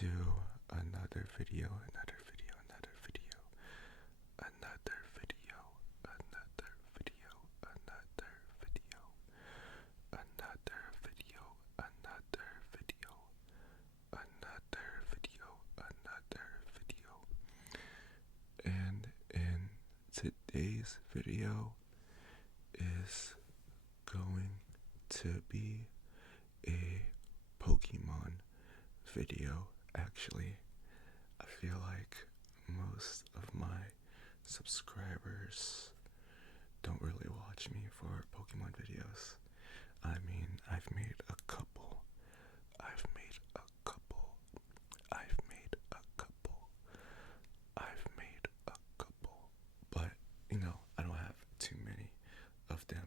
to another video, another video, another video, another video, another video, another video, another video, another video, another video, another video. And in today's video is going to be a Pokemon video. Actually, I feel like most of my subscribers don't really watch me for Pokemon videos. I mean, I've made a couple. I've made a couple. I've made a couple. I've made a couple. But, I don't have too many of them.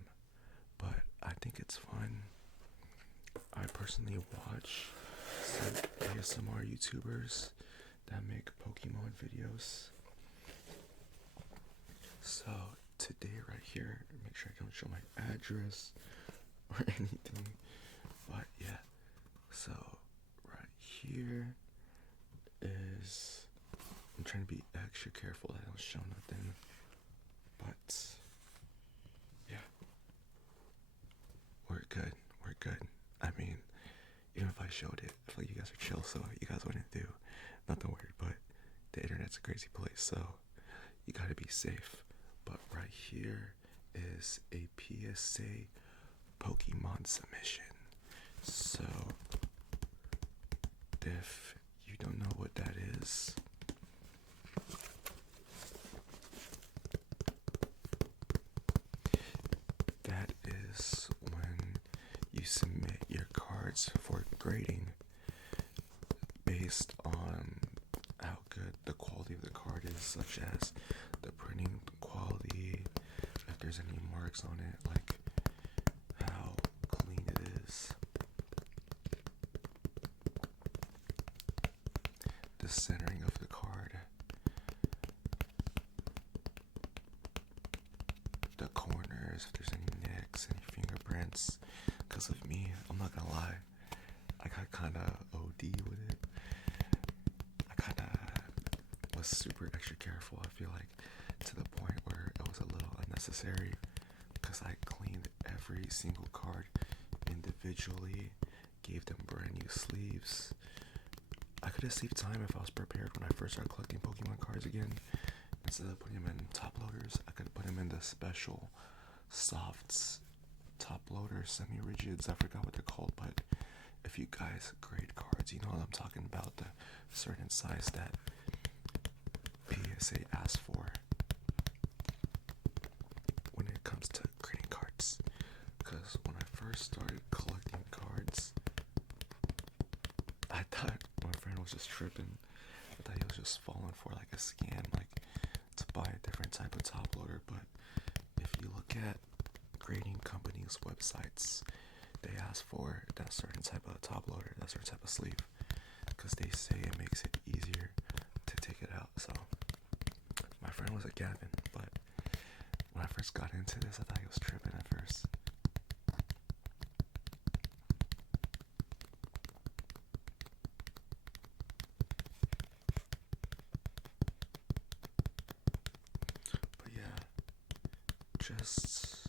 But I think it's fun. I personally watch some ASMR YouTubers that make Pokemon videos. So today right here, make sure I don't show my address or anything. But yeah, so right here is, I'm trying to be extra careful that I don't show nothing. But yeah, we're good. We're good. I mean, even if I showed it, I feel like you guys are chill, so you guys wouldn't do nothing weird. But the internet's a crazy place, so you gotta be safe. But right here is a PSA Pokemon submission. So if you don't know what that is, that is when you submit your cards for grading based on how good the quality of the card is, such as the printing quality, if there's any marks on it, like how clean it is, the centering of the card, the corners, if there's any nicks, any fingerprints. Because of me, I'm not gonna lie, I got kinda OD with it. I kinda was super extra careful, I feel like, to the point where it was a little unnecessary, because I cleaned every single card individually, gave them brand new sleeves. I could have saved time if I was prepared when I first started collecting Pokemon cards again. Instead of putting them in top loaders, I could have put them in the special softs, top loaders, semi-rigids, I forgot what they're called, but if you guys grade cards, you know what I'm talking about, the certain size that PSA asks for when it comes to grading cards. Because when I first started collecting cards, I thought my friend was just tripping. I thought he was just falling for like a scam, like to buy a different type of top loader. But if you look at grading companies' websites, they ask for that certain type of top loader, that certain type of sleeve, because they say it makes it easier to take it out. So my friend was a Gavin, but when I first got into this, I thought he was tripping at first. But yeah, just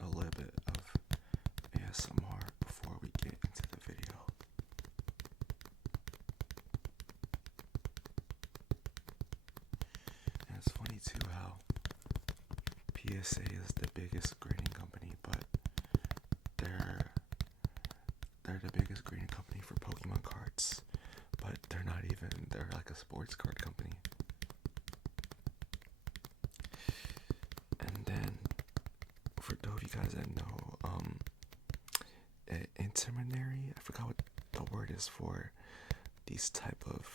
a little bit of ASMR before we get into the video. And it's funny too how PSA is the biggest grading company, but they're the biggest grading company for Pokemon cards, but they're not even, they're like a sports card company. And then for those of you guys that know, intermediary, I forgot what the word is for these type of,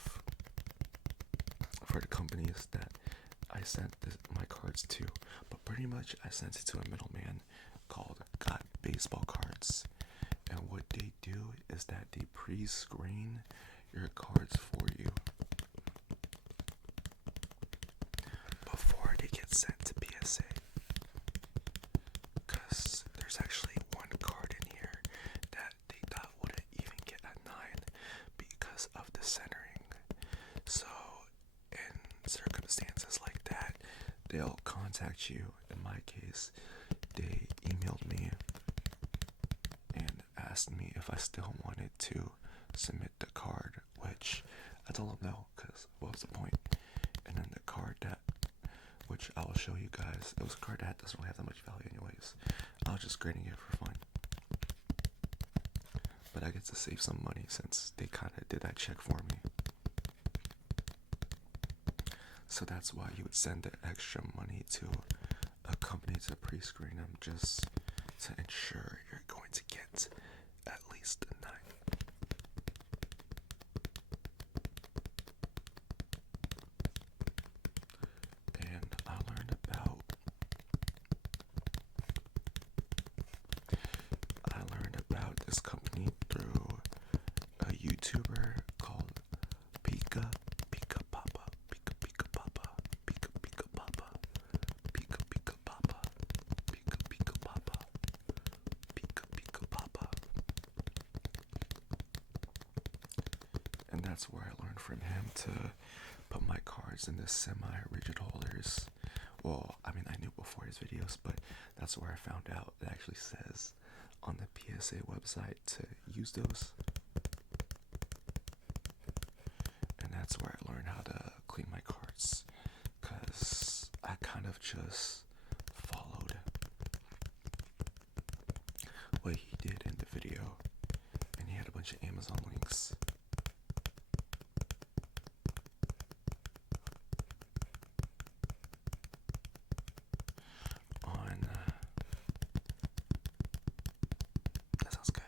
for the companies that I sent my cards to, but pretty much I sent it to a middleman called Got Baseball Cards, and what they do is that they pre-screen your cards for you before they get sent to PSA. Because there's actually one card in here that they thought wouldn't even get a 9 because of the centering. So in circumstances like that, they'll contact you. In my case, they emailed me and asked me if I still wanted to submit the card, which I told them no, because what was the point? And then the card that, which I will show you guys, it was a card that doesn't really have that much value anyways. I was just grading it for fun. But I get to save some money since they kind of did that check for me. So that's why you would send the extra money to a company to pre-screen them, just to ensure you're going to get at least a 9. And I learned about this company through a YouTuber called Pika Papa, Pika Pika Papa, Pika Pika Papa, Pika Pika Papa, Pika Pika Papa, Pika Pika Papa. And that's where I learned from him to put my cards in the semi-rigid holders. Well, I mean, I knew before his videos, but that's where I found out it actually says on the PSA website to use those. And that's where I learned how to clean my cards, because I kind of just followed what he did in the video, and he had a bunch of Amazon links. That sounds good.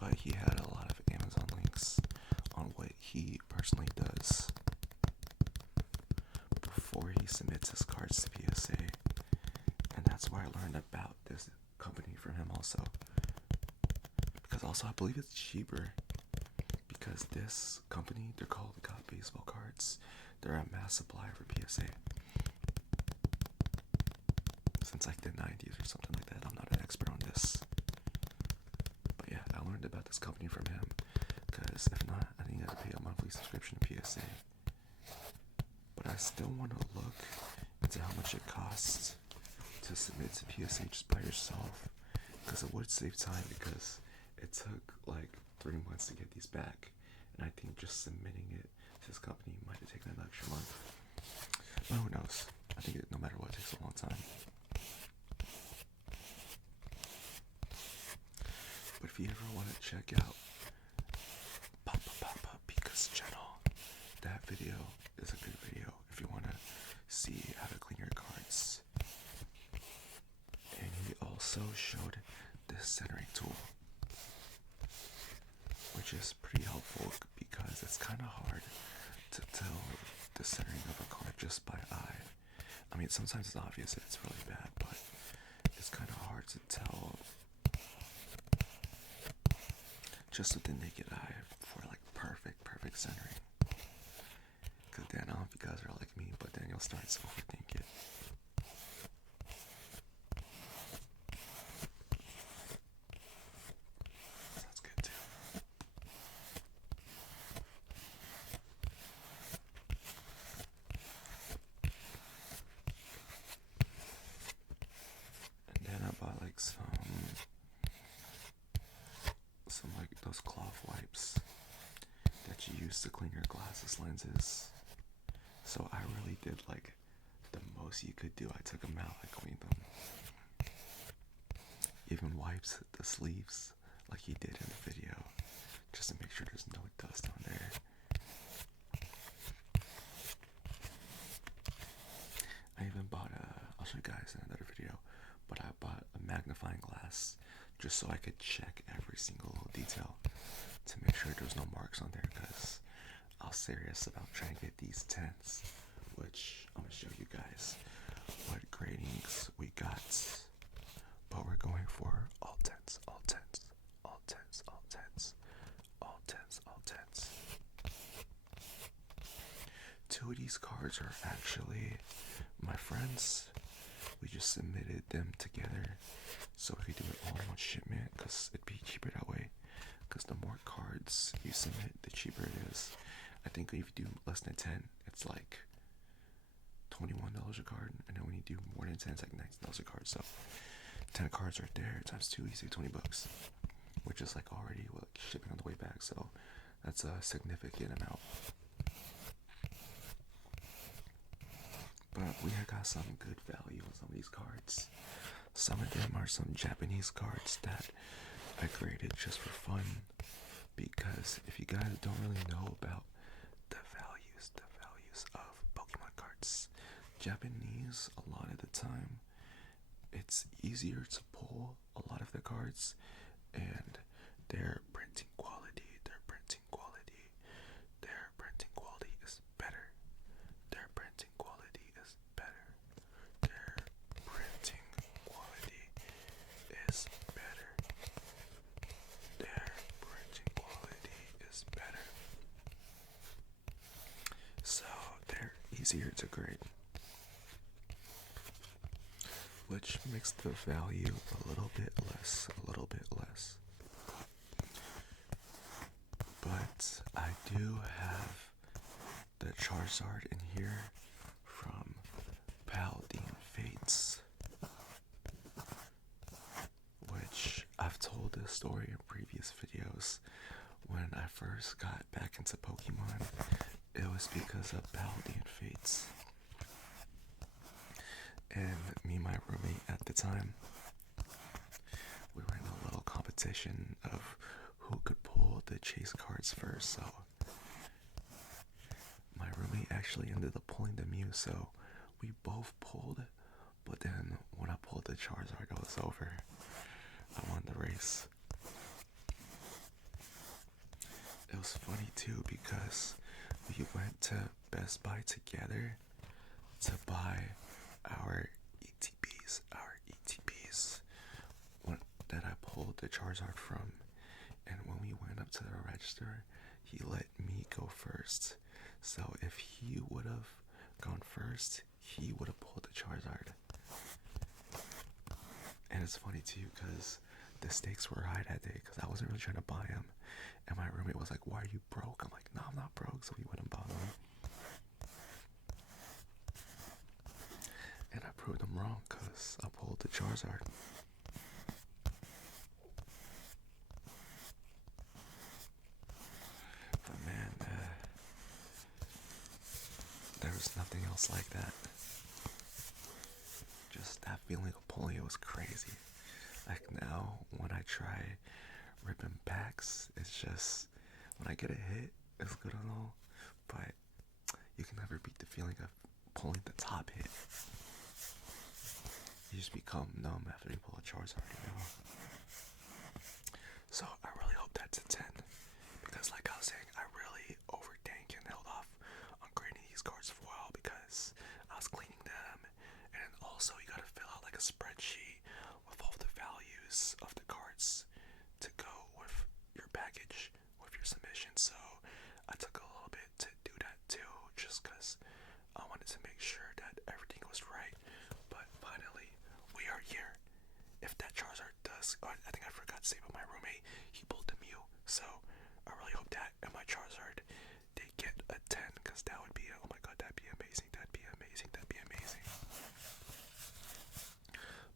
But he had a lot of Amazon links on what he personally does before he submits his cards to PSA. And that's why I learned about this company from him also. Because also I believe it's cheaper. Because this company, they're called Got Baseball Cards. They're a mass supplier for PSA. Since like the 90s or something like that. I'm not an expert on this. But yeah, I learned about this company from him. Because if not, I think I have to pay a monthly subscription to PSA. But I still want to look into how much it costs to submit to PSA just by yourself. Because it would save time, because it took like 3 months to get these back. And I think just submitting it to this company might have taken an extra month. But who knows? I think no matter what, it takes a long time. But if you ever want to check out Papa Pika's channel, that video is a good video if you want to see how to clean your cards. And he also showed this centering tool, which is pretty helpful because it's kind of hard to tell the centering of a card just by eye. I mean, sometimes it's obvious that it's really bad, but it's kind of hard to tell just with the naked eye for like perfect centering. Because then I don't know if you guys are like me, but then you'll start to overthink it. Sounds good too. And then I bought like some like those cloth wipes that you use to clean your glasses lenses. So I really did like the most you could do. I took them out, I cleaned them. Even wipes the sleeves like he did in the video, just to make sure there's no dust on there. I even bought I'll show you guys in another video, but I bought a magnifying glass just so I could check every single little detail to make sure there's no marks on there, because I was serious about trying to get these 10's, which I'm going to show you guys what gradings we got. But we're going for all 10's, all 10's, all 10's, all 10's, all 10's, all 10's. 2 of these cards are actually my friend ones, we just submitted them together so we could do it all in one shipment because it'd be cheaper that way. Because the more cards you submit, the cheaper it is. I think if you do less than 10, it's like $21 a card, and then when you do more than 10, it's like $19 a card. So 10 cards right there times 2, you save $20, which is like already like shipping on the way back. So that's a significant amount. But we have got some good value on some of these cards. Some of them are some Japanese cards that I created just for fun. Because if you guys don't really know about the values of Pokemon cards, Japanese, a lot of the time, it's easier to pull a lot of the cards, and their printing quality is better. Their printing quality is better. Their printing quality is better. Their printing quality is better. So they're easier to grade, which makes the value a little bit less. But I do have the Charizard in here from Paladin Fates, which I've told this story in previous videos. When I first got back into Pokemon, it was because of Paladin Fates. And me and my roommate at the time, we were in a little competition of who could pull the chase cards first. So my roommate actually ended up pulling the Mew, so we both pulled. But then when I pulled the Charizard, it was over. I won the race. It was funny too because we went to Best Buy together to buy our ETBs, that I pulled the Charizard from. And when we went up to the register, he let me go first. So if he would have gone first, he would have pulled the Charizard. And it's funny too because the stakes were high that day because I wasn't really trying to buy him. And my roommate was like, "Why are you broke?" I'm like, "No, I'm not broke." So we went and bought him. And I proved him wrong because I pulled the Charizard. But man, there was nothing else like that. Just that feeling of pulling it was crazy. Like now, when I try ripping packs, it's just, when I get a hit, it's good and all, but you can never beat the feeling of pulling the top hit. You just become numb after you pull a Charizard, you know? So I really hope that's a 10, because like I was saying, I really overthink and held off on grading these cards for a while because I was cleaning them, and also you gotta fill out like a spreadsheet with all the values of the cards to go with your package, with your submission. So I took a little bit to do that too, just because I wanted to make sure that everything was right. But finally, we are here. If that Charizard does, oh, I think I forgot to say about my roommate, he pulled the Mew. So I really hope that and my Charizard, they get a 10, because that would be, oh my god, that'd be amazing.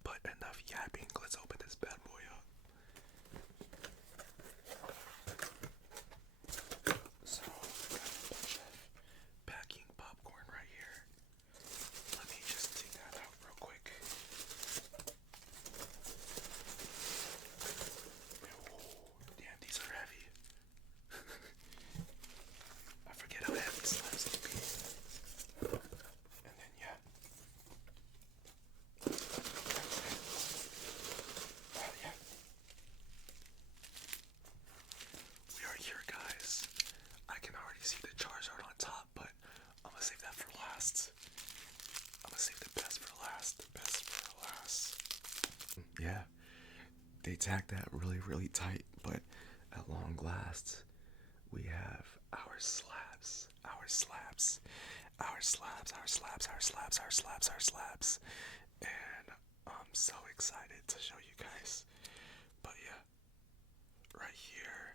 But enough yapping, let's open this bad boy up. So, got a bunch of packing popcorn right here. Let me just take that out real quick. Oh, damn, these are heavy. I forget how heavy slimes can be. And then, yeah. Yeah. We are here, guys. I can already see the Charizard on top, but I'm gonna save that for last. I'm gonna save the best for last. Yeah, they tacked that really tight, but at long last, we have our slabs. slabs, our slabs, our slabs, our slabs, our slabs, our slabs. And I'm so excited to show you guys. But yeah, right here,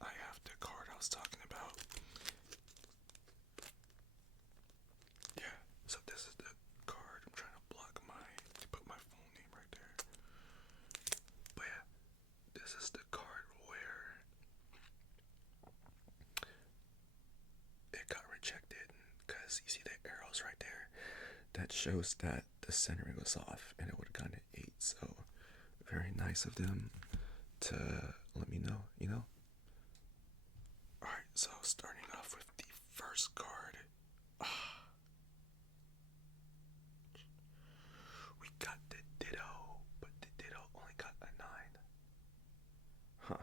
I have the card I was talking about. Yeah, so this is the card. I'm trying to put my full name right there. But yeah, this is the card where it got rejected because you see the arrows right there. That shows that the centering was off and it would have gotten an 8. So very nice of them to let me know, you know? Alright, so starting off with the first card. We got the Ditto, but the Ditto only got a 9. Huh.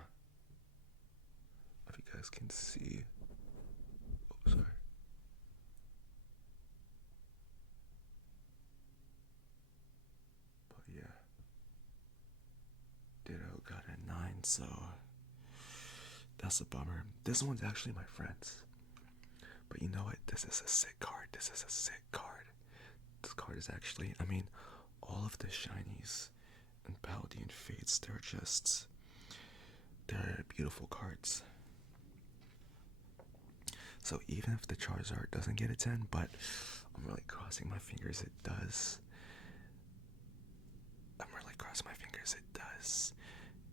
If you guys can see. Oh, sorry. But yeah. Ditto got a 9, so that's a bummer. This one's actually my friend's. But you know what? This is a sick card. This is a sick card. This card is actually, I mean, all of the shinies and Paladin Fates, they're beautiful cards. So even if the Charizard doesn't get a 10, but I'm really crossing my fingers it does. I'm really crossing my fingers it does.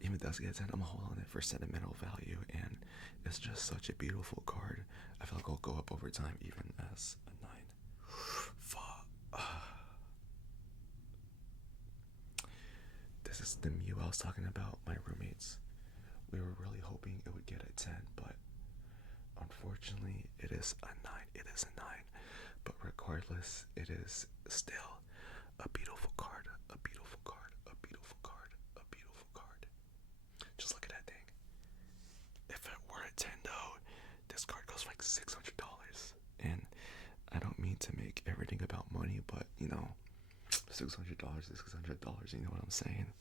Even if it does get a 10, I'm gonna hold on it for sentimental value, and it's just such a beautiful card. I feel like it'll go up over time even as a 9. Fuck. This is the Mew I was talking about, my roommates. We were really hoping it would get a 10, but unfortunately it is a 9. It is a 9. But regardless, it is still a beautiful card, a beautiful card, a beautiful card, a beautiful card. Just look at that thing. If it were a 10 though, this card goes for like $600. And I don't mean to make everything about money, but you know, $600 is $600, you know what I'm saying?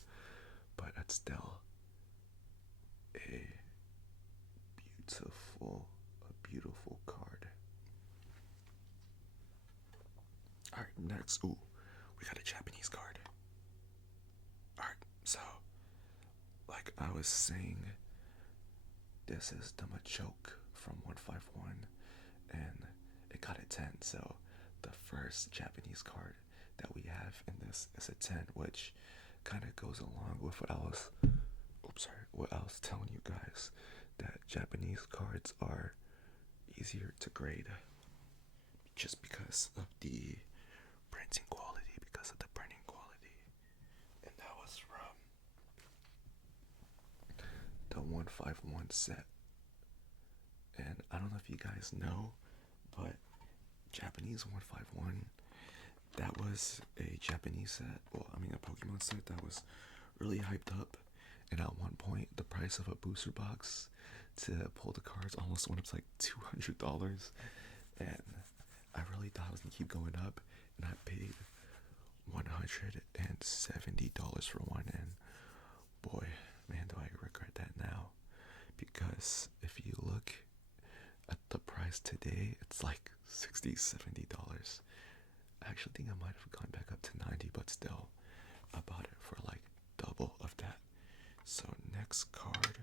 But that's still a beautiful card. Alright, next, ooh, we got a Japanese card. Alright, so, like I was saying, this is the Machoke from 151, and it got a 10, so the first Japanese card that we have in this is a 10, which kind of goes along with what I was telling you guys, that Japanese cards are easier to grade just because of the printing quality, and that was from the 151 set. And I don't know if you guys know, but Japanese 151, that was a Japanese set, a Pokemon set that was really hyped up, and at one point the price of a booster box to pull the cards almost went up to like $200, and I really thought it was gonna keep going up, and I paid $170 for one, and boy, man, do I regret that now, because if you look at the price today, it's like $60-$70. I actually think I might have gone back up to 90, but still, I bought it for like double of that. So next card,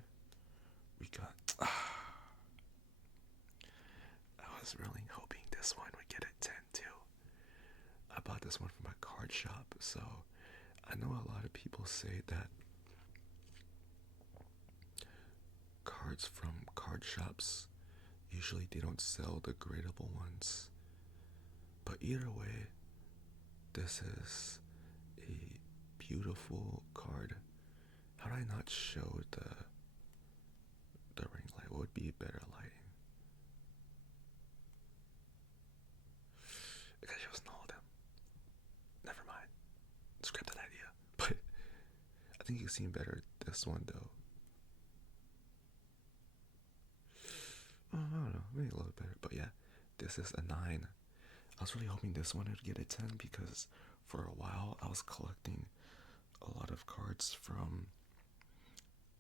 we got, I was really hoping this one would get a 10 too. I bought this one from a card shop, so I know a lot of people say that cards from card shops, usually they don't sell the gradable ones. But either way, this is a beautiful card. How do I not show the ring light? What would be better lighting? It shows all of them. Never mind. Scrap that idea. But I think you can see better this one though. I don't know, maybe a little better. But yeah, this is a 9. I was really hoping this one would get a 10 because for a while I was collecting a lot of cards from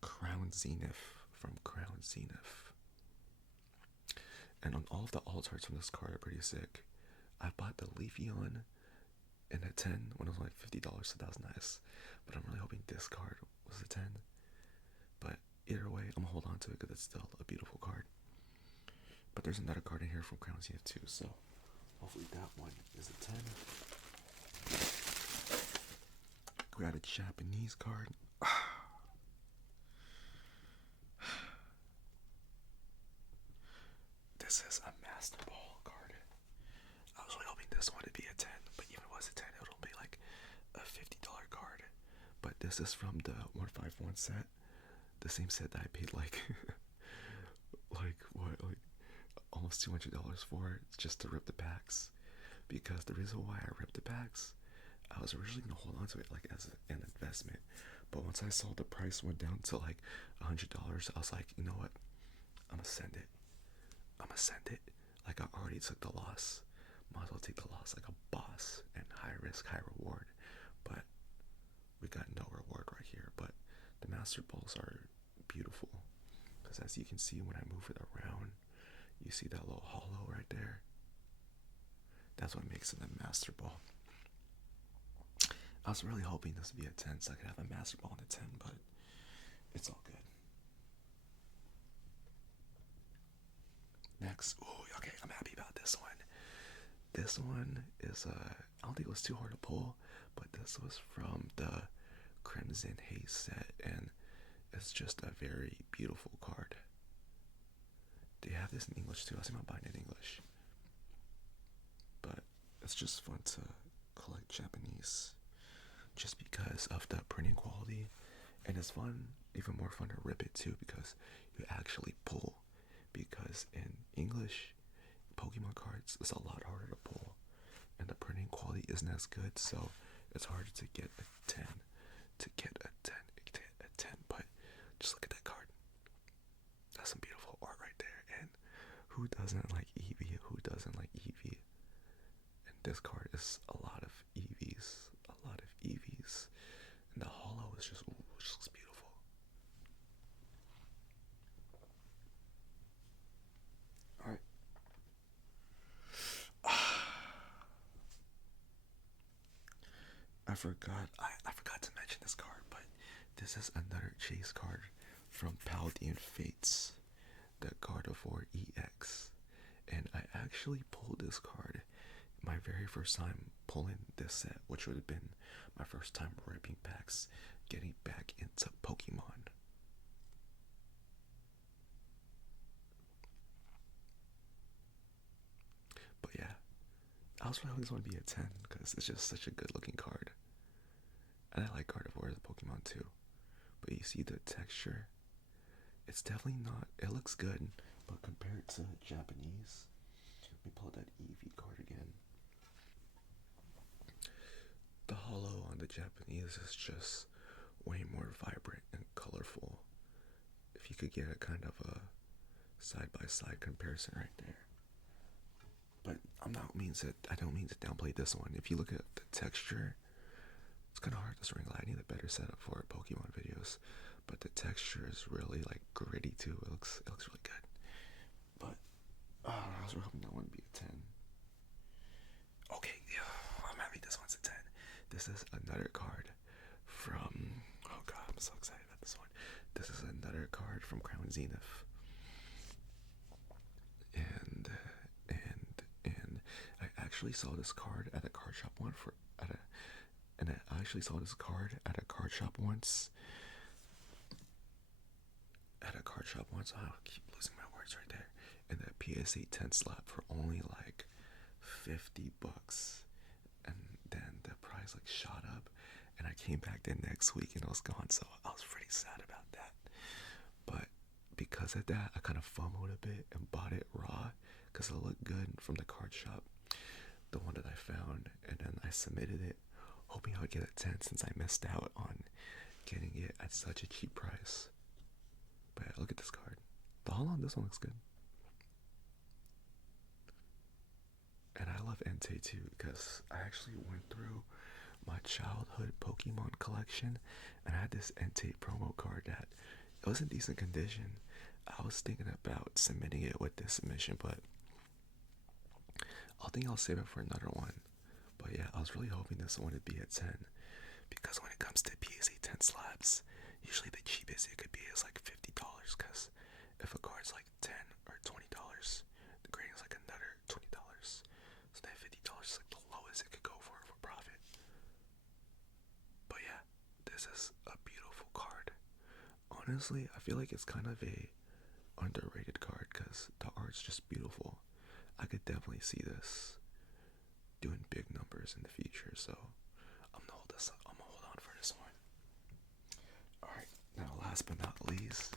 Crown Zenith. And on all of the alt arts from this card are pretty sick. I bought the Leafeon in a 10 when it was like $50, so that was nice. But I'm really hoping this card was a 10. But either way, I'm gonna hold on to it because it's still a beautiful card. But there's another card in here from Crown Zenith too, so hopefully that one is a 10. We got a Japanese card. This is a Master Ball card. I was really hoping this one would be a 10, but even if it was a 10, it would be like a $50 card. But this is from the 151 set, the same set that I paid like, like almost $200 for it, just to rip the packs. Because the reason why I ripped the packs, I was originally gonna hold on to it like as an investment, but once I saw the price went down to like $100, I was like, you know what? I'm gonna send it. Like I already took the loss. Might as well take the loss like a boss and high risk, high reward. But we got no reward right here. But the Master Balls are beautiful because as you can see when I move it around, you see that little hollow right there. That's what makes it a Master Ball. I was really hoping this would be a 10 so I could have a Master Ball in a 10, but it's all good. Next, okay, I'm happy about this one. This one is, I don't think it was too hard to pull, but this was from the Crimson Haze set, and it's just a very beautiful card. They have this in English too. I was thinking about buying it in English, but it's just fun to collect Japanese just because of the printing quality, and it's fun, even more fun to rip it too because you actually pull. Because in English, Pokemon cards is a lot harder to pull, and the printing quality isn't as good, so it's harder to get a 10. But just look at that card. That's some beautiful art right there. And who doesn't like Eevee? Who doesn't like Eevee? And this card is a lot of Eevees. And the hollow is just looks beautiful. Alright. I forgot to mention this card, but this is another chase card from Paldean Fates, the Gardevoir EX. And I actually pulled this card my very first time pulling this set, which would have been my first time ripping packs, getting back into Pokemon. But yeah, I was really always want to be a 10 because it's just such a good looking card. And I like Gardevoir as a Pokemon too. But you see the texture, it's definitely not, it looks good, but compared to Japanese, let me pull that Eevee card again. The hollow on the Japanese is just way more vibrant and colorful. If you could get a kind of a side-by-side comparison right there. But I don't mean to downplay this one. If you look at the texture, it's kind of hard to string lighting the better setup for Pokemon videos, but the texture is really like gritty too. It looks really good. But I was hoping that one would be a 10. Okay, yeah, I'm happy this one's a 10. This is another card from, oh god, I'm so excited about this one. This is another card from Crown Zenith. And I actually saw this card at a card shop once. I actually saw this card at a card shop once. I keep losing my words right there. And that PSA 10 slap for only like $50, and then the price like shot up. And I came back the next week and it was gone. So I was pretty sad about that. But because of that, I kind of fumbled a bit and bought it raw because it looked good from the card shop, the one that I found, and then I submitted it hoping I would get a 10 since I missed out on getting it at such a cheap price. But yeah, look at this card. The hollow on this one looks good. And I love Entei too because I actually went through my childhood Pokemon collection and I had this Entei promo card that it was in decent condition. I was thinking about submitting it with this submission, but I think I'll save it for another one. But yeah, I was really hoping this one would be a 10 because when it comes to PSA 10 slabs, usually the cheapest it could be is like $50 because if a card's like 10 or $20, the grading is like another $20. So that $50 is like the lowest it could go for profit. But yeah, this is a beautiful card. Honestly, I feel like it's kind of a underrated card because the art's just beautiful. I could definitely see this doing big numbers in the future, so I'm gonna hold on for this one. Alright, now last but not least,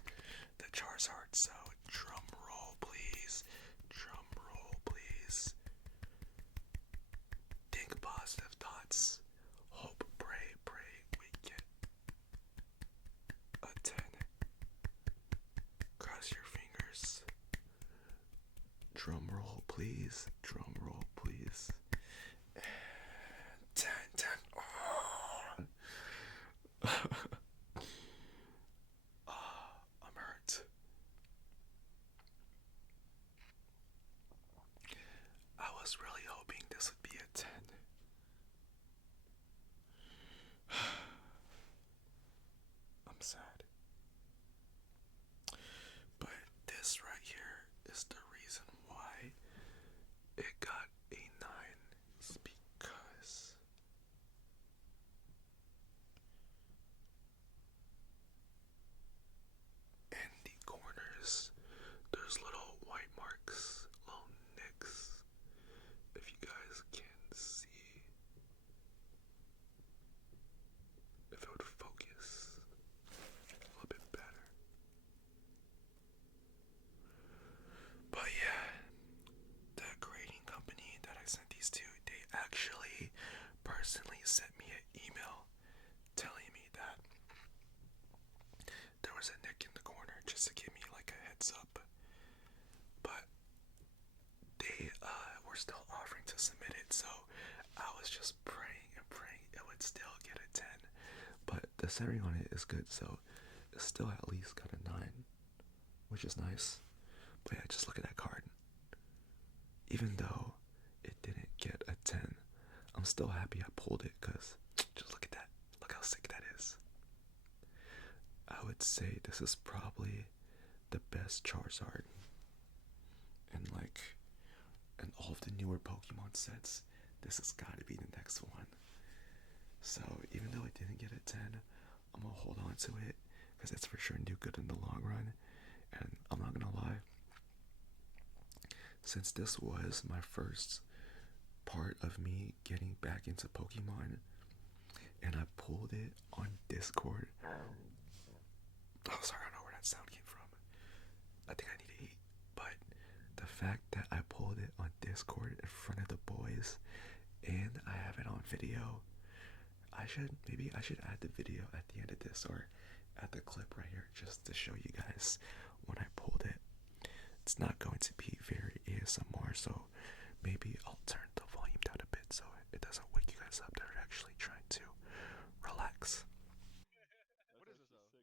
the Charizard. So drum roll please. Drum roll please. Think positive thoughts. Hope, pray we get a 10. Cross your fingers. Drum roll please. Drum roll please. 10, 10. Oh. I'm hurt. I was really hoping this would be a 10. I'm sad. But this right here is the reason why it got a 9. It's because in the corners there's little white marks, little nicks. If you guys can see, if it would focus a little bit better. But yeah, the grading company that I sent these to, they actually personally sent me an email telling me that there was a nick in the corner just to give me like a heads up. But they were still offering to submit it, so I was just praying and praying it would still get a 10. But the centering on it is good, so it's still at least got a 9, which is nice. But yeah, just look at that card. Even though it didn't get a 10, I'm still happy I pulled it because just look at that. Look how sick that is. I would say this is probably the best Charizard and like in all of the newer Pokemon sets. This has got to be the next one. So even though it didn't get a 10, I'm gonna hold on to it because it's for sure do good in the long run. And I'm not gonna lie, since this was my first part of me getting back into Pokemon and I pulled it on Discord. Oh, sorry, I don't know where that sound came from. I think I need to eat. But the fact that I pulled it on Discord in front of the boys and I have it on video, I should add the video at the end of this or at the clip right here just to show you guys when I pulled it. It's not going to be very ASMR, so maybe I'll turn the volume down a bit so it doesn't wake you guys up that are actually trying to relax. What is this though?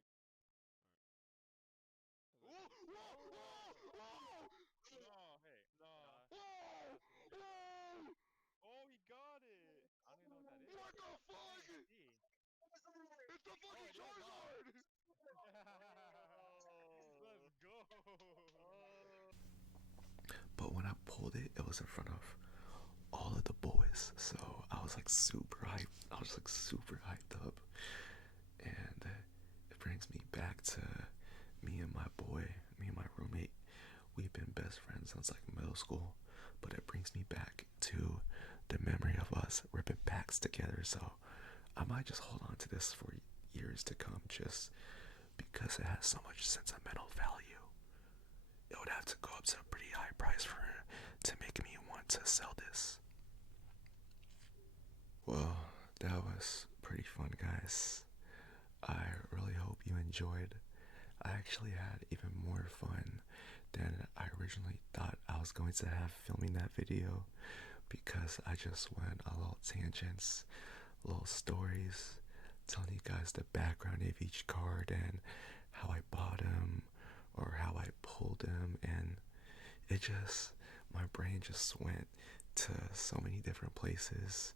Whoa! Whoa! Whoa! No, hey, nah. Whoa! That's really good though. Whoa! Oh, he got it! I don't even know what that is. What the I can't fuck? even see. It's the Oh, fucking it is, huh? Charizard! Let's go! But when I pulled it, it was in front of all of the boys, so I was like super hyped. I was like super hyped up, and it brings me back to me and my boy, me and my roommate. We've been best friends since like middle school, but it brings me back to the memory of us ripping packs together. So I might just hold on to this for years to come, just because it has so much sentimental value. It would have to go up to a pretty high price for to make me want to sell this. Well, that was pretty fun, guys. I really hope you enjoyed. I actually had even more fun than I originally thought I was going to have filming that video because I just went a little tangents, little stories, telling you guys the background of each card and how I bought them or how I pulled them, and it just, my brain just went to so many different places,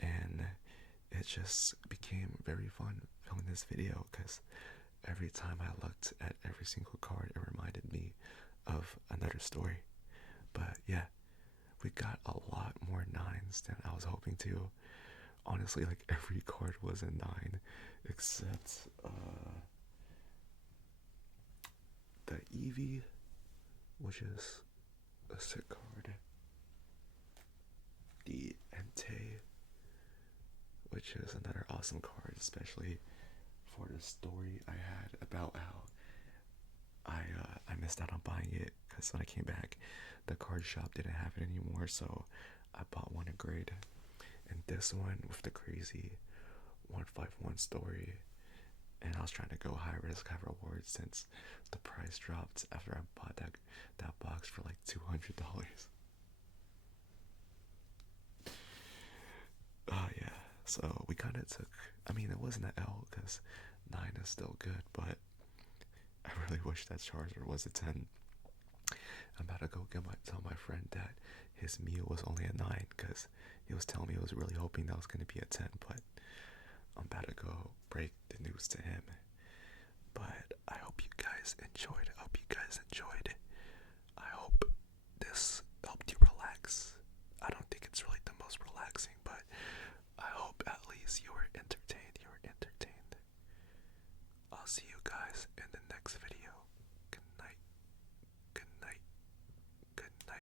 and it just became very fun filming this video because every time I looked at every single card, it reminded me of another story. But yeah, we got a lot more 9s than I was hoping to. Honestly, like every card was a 9 except the Eevee, which is a sick card. The Entei, which is another awesome card, especially for the story I had about how I missed out on buying it because when I came back, the card shop didn't have it anymore, so I bought one in grade. And this one with the crazy 151 story, and I was trying to go high risk, high reward since the price dropped after I bought that box for like $200. Yeah, so we kind of took, I mean, it wasn't an L because 9 is still good, but I really wish that charger was a 10. I'm about to go tell my friend that his meal was only a 9 because he was telling me he was really hoping that was going to be a 10, but I'm about to go break the news to him. But I hope you guys enjoyed. I hope this